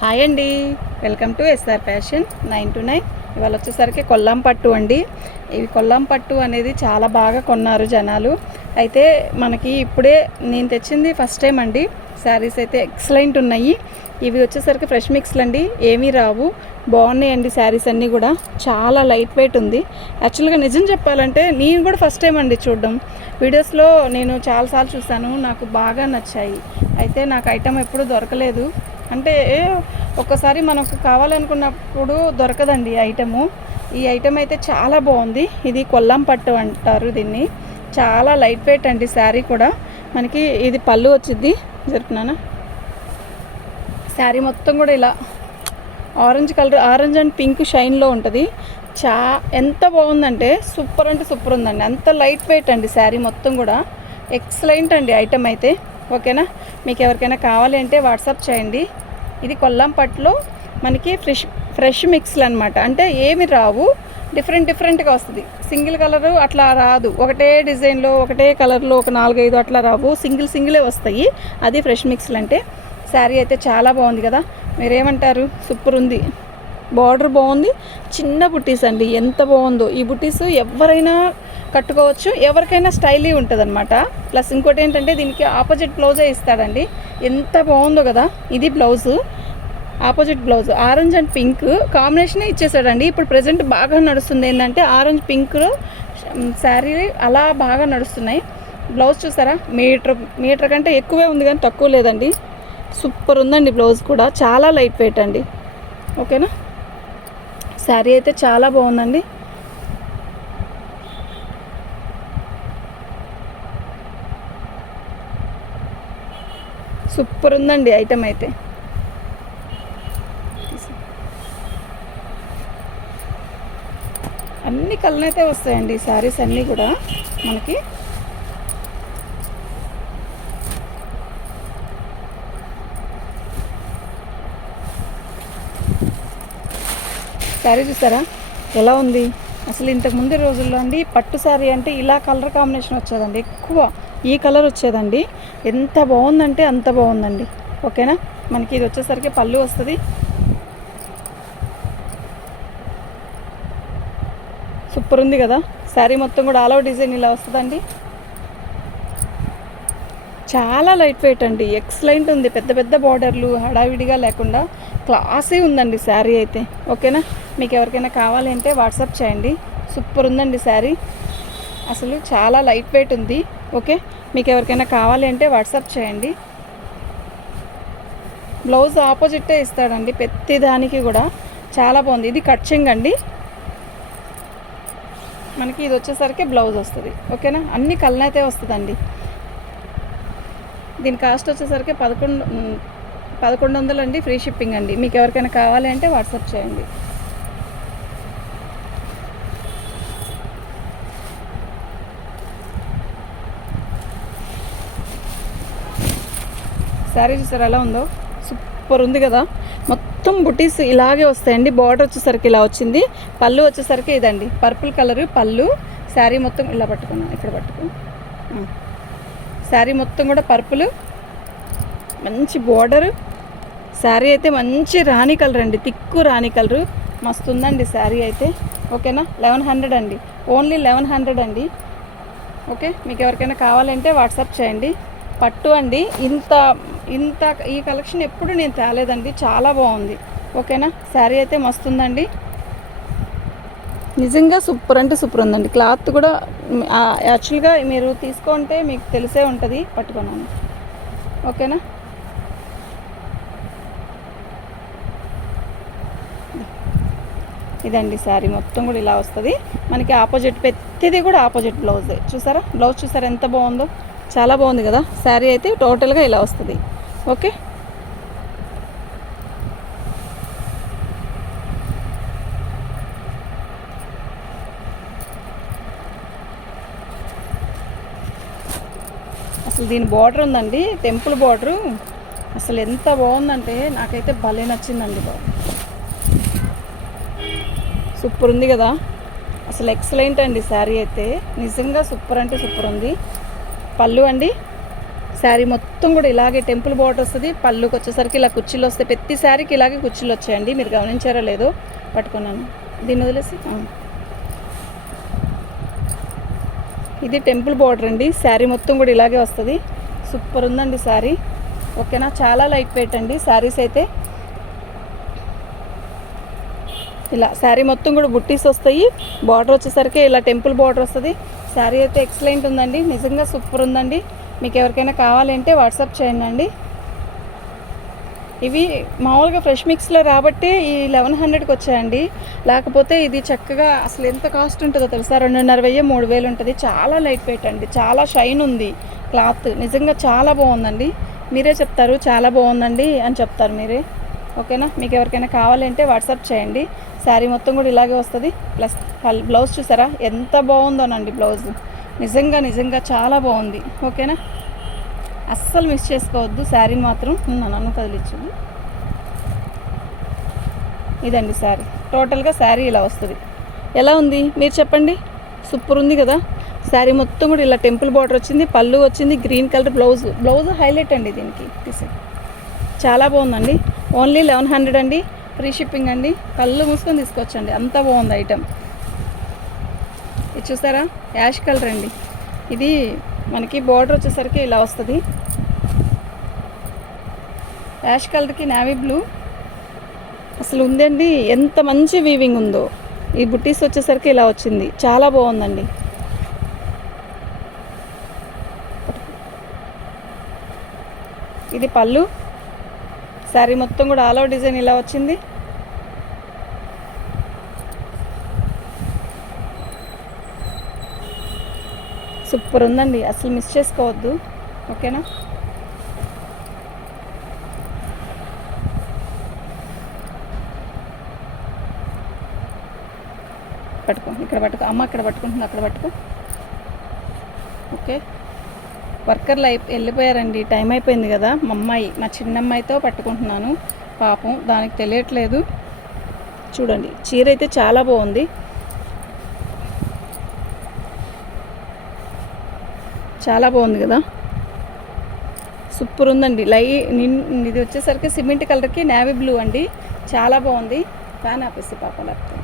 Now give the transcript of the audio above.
Hi అండి, welcome to SR fashion 929. ఇవాళ వచ్చేసరికి కొల్లాం పట్టు అండి. ఇవి కొల్లాం పట్టు అనేది చాలా బాగా కొన్నారు జనాలు. అయితే మనకి ఇప్పుడే నేను తెచ్చింది ఫస్ట్ టైం అండి. శారీస్ అయితే ఎక్సలెంట్ ఉన్నాయి. ఇవి వచ్చేసరికి ఫ్రెష్ మిక్స్లు అండి, ఏమీ రావు. బాగున్నాయండి శారీస్ అన్నీ కూడా. చాలా లైట్ వెయిట్ ఉంది. యాక్చువల్గా నిజం చెప్పాలంటే నేను కూడా ఫస్ట్ టైం అండి చూడడం. వీడియోస్లో నేను చాలాసార్లు చూసాను, నాకు బాగా నచ్చాయి. అయితే నాకు ఐటమ్ ఎప్పుడూ దొరకలేదు. అంటే ఒక్కసారి మనకు కావాలనుకున్నప్పుడు దొరకదండి ఈ ఐటము. ఈ ఐటమ్ అయితే చాలా బాగుంది. ఇది కొల్లాం పట్టు అంటారు దీన్ని. చాలా లైట్ వెయిట్ అండి శారీ కూడా. మనకి ఇది పళ్ళు వచ్చింది, జరుపునానా. శారీ మొత్తం కూడా ఇలా orange colour, orange and pink షైన్లో ఉంటుంది. ఎంత బాగుందంటే సూపర్ అంటే సూపర్ ఉందండి. అంత లైట్ వెయిట్ అండి శారీ మొత్తం కూడా. ఎక్సలెంట్ అండి ఐటమ్ అయితే. ఓకేనా, మీకు ఎవరికైనా కావాలి అంటే వాట్సాప్ చేయండి. ఇది కొల్లాం పట్టులో మనకి ఫ్రెష్ మిక్స్లు అనమాట. అంటే ఏమి రావు, డిఫరెంట్గా వస్తుంది. సింగిల్ కలరు అట్లా రాదు, ఒకటే డిజైన్లో ఒకటే కలర్లో ఒక 4-5 అట్లా రావు, సింగిలే వస్తాయి. అది ఫ్రెష్ మిక్స్లు అంటే. శారీ అయితే చాలా బాగుంది కదా, మీరేమంటారు? సూపర్ ఉంది. బార్డర్ బాగుంది, చిన్న బుట్టీస్ అండి. ఎంత బాగుందో ఈ బుట్టీస్. ఎవరైనా కట్టుకోవచ్చు, ఎవరికైనా స్టైలీ ఉంటుంది అనమాట. ప్లస్ ఇంకోటి ఏంటంటే దీనికి ఆపోజిట్ బ్లౌజే ఇస్తాడండి. ఎంత బాగుందో కదా. ఇది blouse, opposite blouse orange and pink కాంబినేషనే ఇచ్చేసాడండి. ఇప్పుడు ప్రజెంట్ బాగా నడుస్తుంది ఏంటంటే ఆరెంజ్ పింక్లో శారీ అలా బాగా నడుస్తున్నాయి. బ్లౌజ్ చూసారా, మీటర్ కంటే ఎక్కువే ఉంది కానీ తక్కువ లేదండి. సూపర్ ఉందండి బ్లౌజ్ కూడా. చాలా లైట్ వెయిట్ అండి. ఓకేనా, శారీ అయితే చాలా బాగుందండి. సూపర్ ఉందండి ఐటమ్ అయితే. అన్ని కలర్లైతే వస్తాయండి ఈ శారీస్ అన్నీ కూడా మనకి. శారీ చూసారా ఎలా ఉంది. అసలు ఇంతకుముందు రోజుల్లో అండి పట్టు శారీ అంటే ఇలా కలర్ కాంబినేషన్ వచ్చేదండి, ఎక్కువ ఈ కలర్ వచ్చేదండి. ఎంత బాగుందంటే అంత బాగుందండి. ఓకేనా, మనకి ఇది వచ్చేసరికి పళ్ళు వస్తుంది. సూపర్ ఉంది కదా. శారీ మొత్తం కూడా ఆల్ ఓవర్ డిజైన్ ఇలా వస్తుందండి. చాలా లైట్ వెయిట్ అండి, ఎక్సలెంట్ ఉంది. పెద్ద బార్డర్లు హడావిడిగా లేకుండా క్లాసీ ఉందండి శారీ అయితే. ఓకేనా, మీకు ఎవరికైనా కావాలి అంటే వాట్సాప్ చేయండి. సూపర్ ఉందండి శారీ, అసలు చాలా లైట్ వెయిట్ ఉంది. ఓకే, మీకు ఎవరికైనా కావాలి అంటే వాట్సాప్ చేయండి. బ్లౌజ్ ఆపోజిటే ఇస్తాడండి ప్రతి దానికి కూడా. చాలా బాగుంది. ఇది కట్చింగ్ అండి మనకి. ఇది వచ్చేసరికి బ్లౌజ్ వస్తుంది. ఓకేనా, అన్ని కలనైతే వస్తుందండి. దీని కాస్ట్ వచ్చేసరికి 1100 అండి, ఫ్రీ షిప్పింగ్ అండి. మీకు ఎవరికైనా కావాలి అంటే వాట్సాప్ చేయండి. శారీ చూసారు ఎలా ఉందో, సూపర్ ఉంది కదా. మొత్తం బుటీస్ ఇలాగే వస్తాయండి. బార్డర్ వచ్చేసరికి ఇలా వచ్చింది. పళ్ళు వచ్చేసరికి ఇదండి పర్పుల్ కలరు పళ్ళు. శారీ మొత్తం ఇలా పట్టుకున్నాను, ఇక్కడ పట్టుకుని. శారీ మొత్తం కూడా పర్పుల్, మంచి బార్డరు. శారీ అయితే మంచి రాణి కలర్ అండి, తిక్కు రాణి కలరు. మస్తు ఉందండి శారీ అయితే. ఓకేనా, 1100 అండి, ఓన్లీ 1100 అండి. ఓకే, మీకు ఎవరికైనా కావాలంటే వాట్సాప్ చేయండి. పట్టు అండి, ఇంత ఈ కలెక్షన్ ఎప్పుడు నేను తేలేదండి. చాలా బాగుంది. ఓకేనా, శారీ అయితే మస్తు ఉందండి. నిజంగా సూపర్ అంటే సూపర్ ఉందండి. క్లాత్ కూడా యాక్చువల్గా మీరు తీసుకుంటే మీకు తెలిసే ఉంటుంది. పట్టుకున్నాను. ఓకేనా, ఇదండి శారీ మొత్తం కూడా ఇలా వస్తుంది మనకి. ఆపోజిట్ ప్రతిదీ కూడా ఆపోజిట్ బ్లౌజే. చూసారా బ్లౌజ్, చూసారా ఎంత బాగుందో. చాలా బాగుంది కదా. శారీ అయితే టోటల్గా ఇలా వస్తుంది. ఓకే, అసలు దీని బార్డర్ ఉందండి, టెంపుల్ బార్డరు. అసలు ఎంత బాగుందంటే నాకైతే భలే నచ్చిందండి బాబు. సూపర్ ఉంది కదా. అసలు ఎక్సలెంట్ అండి శారీ అయితే. నిజంగా సూపర్ అంటే సూపర్ ఉంది. పళ్ళు అండి, శారీ మొత్తం కూడా ఇలాగే టెంపుల్ బార్డర్ వస్తుంది. పళ్ళుకి వచ్చేసరికి ఇలా కుర్చీలు వస్తాయి. ప్రతి శారీకి ఇలాగే కుర్చీలు వచ్చాయండి. మీరు గమనించారో లేదో, పట్టుకున్నాను దీన్ని వదిలేసి. ఇది టెంపుల్ బార్డర్ అండి. శారీ మొత్తం కూడా ఇలాగే వస్తుంది. సూపర్ ఉందండి శారీ. ఓకేనా, చాలా లైట్ వెయిట్ అండి శారీస్ అయితే. ఇలా శారీ మొత్తం కూడా బుట్టీస్ వస్తాయి. బార్డర్ వచ్చేసరికి ఇలా టెంపుల్ బార్డర్ వస్తుంది. శారీ అయితే ఎక్సలెంట్ ఉందండి, నిజంగా సూపర్ ఉందండి. మీకు ఎవరికైనా కావాలంటే వాట్సాప్ చేయండి. ఇవి మామూలుగా ఫ్రెష్ మిక్స్లో రాబట్టి ఈ 1100కి వచ్చాయండి. లేకపోతే ఇది చక్కగా అసలు ఎంత కాస్ట్ ఉంటుందో తెలుసా, 2500 3000 ఉంటుంది. చాలా లైట్ వెయిట్ అండి, చాలా షైన్ ఉంది క్లాత్. నిజంగా చాలా బాగుందండి. మీరే చెప్తారు చాలా బాగుందండి అని చెప్తారు మీరే. ఓకేనా, మీకు ఎవరికైనా కావాలంటే వాట్సాప్ చేయండి. శారీ మొత్తం కూడా ఇలాగే వస్తుంది. ప్లస్ బ్లౌజ్ చూసారా ఎంత బాగుందోనండి. బ్లౌజ్ నిజంగా చాలా బాగుంది. ఓకేనా, అస్సలు మిస్ చేసుకోవద్దు. శారీ మాత్రం నన్ను కదిలించింది. ఇదండి శారీ. టోటల్గా శారీ ఇలా వస్తుంది. ఎలా ఉంది మీరు చెప్పండి. సూపర్ ఉంది కదా. శారీ మొత్తం కూడా ఇలా టెంపుల్ బార్డర్ వచ్చింది. పళ్ళు వచ్చింది. గ్రీన్ కలర్ బ్లౌజ్ హైలైట్ అండి దీనికి. చాలా బాగుందండి. ఓన్లీ 1100 అండి. ఫ్రీ షిప్పింగ్ అండి. కళ్ళు మూసుకొని తీసుకోవచ్చండి, అంత బాగుంది ఐటమ్. ఇది చూసారా, యాష్ కలర్ అండి. ఇది మనకి బార్డర్ వచ్చేసరికి ఇలా వస్తుంది. యాష్ కలర్కి నావీ బ్లూ అసలు ఉందండి. ఎంత మంచి వీవింగ్ ఉందో. ఈ బుట్టీస్ వచ్చేసరికి ఇలా వచ్చింది. చాలా బాగుందండి. ఇది పళ్ళు. శారీ మొత్తం కూడా ఆల్ ఓవర్ డిజైన్ ఇలా వచ్చింది. సూపర్ ఉందండి, అసలు మిస్ చేసుకోవద్దు. ఓకేనా, పట్టుకో, ఇక్కడ పట్టుకో అమ్మ, ఇక్కడ పట్టుకుంటుంది, అక్కడ పట్టుకో. ఓకే, వర్కర్లు వెళ్ళిపోయారండి, టైం అయిపోయింది కదా. మా చిన్నమ్మాయితో పట్టుకుంటున్నాను. పాపం దానికి తెలియట్లేదు. చూడండి, చీర అయితే చాలా బాగుంది. చాలా బాగుంది కదా, సూపర్ ఉందండి. ఇది వచ్చేసరికి సిమెంట్ కలర్కి నేవీ బ్లూ అండి. చాలా బాగుంది. ఫ్యాన్ ఆపేసి పాప లేకపోతే